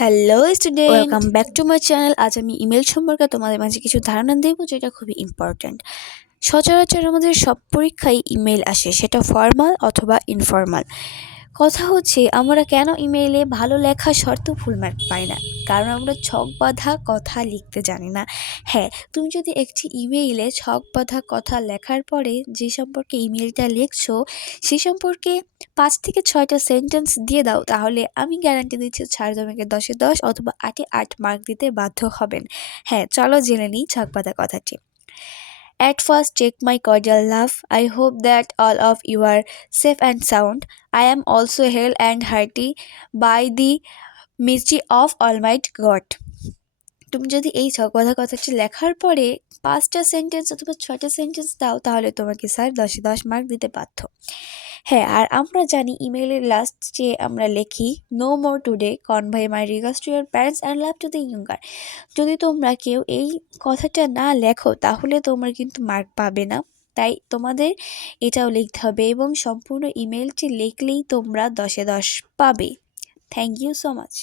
Hello student, welcome back to my channel. আজ আমি email সম্পর্কে তোমাদের মাঝে কিছু ধারণা দেব, যেটা খুবই ইম্পর্ট্যান্ট। সচরাচর আমাদের সব পরীক্ষায় ইমেল আসে, সেটা ফর্মাল অথবা ইনফর্মাল। কথা হচ্ছে, আমরা কেন ইমেইলে ভালো লেখা শর্ত ফুল মার্ক পাই না? কারণ আমরা ছক বাঁধা কথা লিখতে জানি না। হ্যাঁ, তুমি যদি একটি ইমেইলে ছক বাঁধা কথা লেখার পরে যে সম্পর্কে ইমেলটা লিখছো সে সম্পর্কে ৫ থেকে ৬টা সেন্টেন্স দিয়ে দাও, তাহলে আমি গ্যারান্টি দিচ্ছি স্যার তোমাকে 10-এ 10 অথবা 8-এ 8 মার্ক দিতে বাধ্য হবেন। হ্যাঁ, চলো জেনে নিই ছক বাঁধা কথাটি। At first, take my cordial love. I hope that all of you are safe and sound. I am also hale and hearty by the mercy of Almighty God. তুমি যদি এই ছকবাঁধা কথাটি লেখার পরে 5টা সেন্টেন্স অথবা 6টা সেন্টেন্স দাও, তাহলে তোমাকে স্যার 10-এ 10 মার্ক দিতে বাধ্য। হ্যাঁ, আর আমরা জানি ইমেইলের লাস্ট যে আমরা লিখি no more today, convey my regards to your parents and love to the younger. যদি তোমরা কেউ এই কথাটা না লেখো, তাহলে তোমরা কিন্তু মার্ক পাবে না। তাই তোমাদের এটাও লিখতে হবে এবং সম্পূর্ণ ইমেলটি লিখলেই তোমরা 10-এ 10 পাবে। Thank you so much.